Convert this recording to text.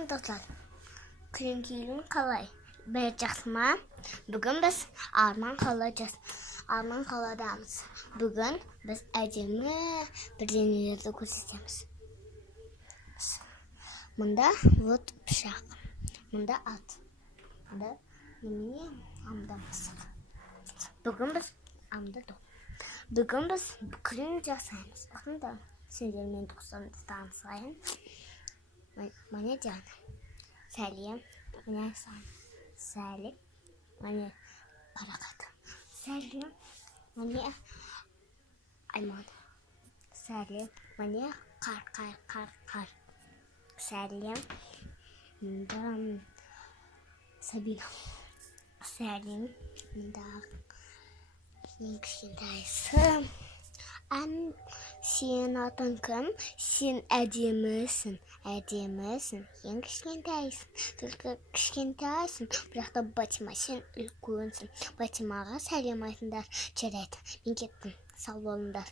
Саламатсыздар достар. Күн қалай? Бәрі жақсы ма? Бүгін біз Арман қаладамыз. Бүгін біз әдемі бірдеңелерді көрсетеміз. Мұнда вот пышақ, мұнда ат, мұнда немене амда мысық. Бүгін біз күн жасаймыз. Ақында сендермен тұқсамды танысайын. Міне Диана. Сәлем. Міне Асан. Сәлем. Міне Парақат. Сәлем. Міне Айман. Сәлем. Міне қар. Сәлем. Мұнда Сабина. Сәлем. Мұнда ең кішкентайсы. Сен атың кім? Сен әдемісің. Ең кішкентайсың. Только кішкентайсың. Бірақ та Батима, сен үлкенсің. Батимаға сәлем айтыңдар. Жарайды, мен кеттім. Сау болыңдар.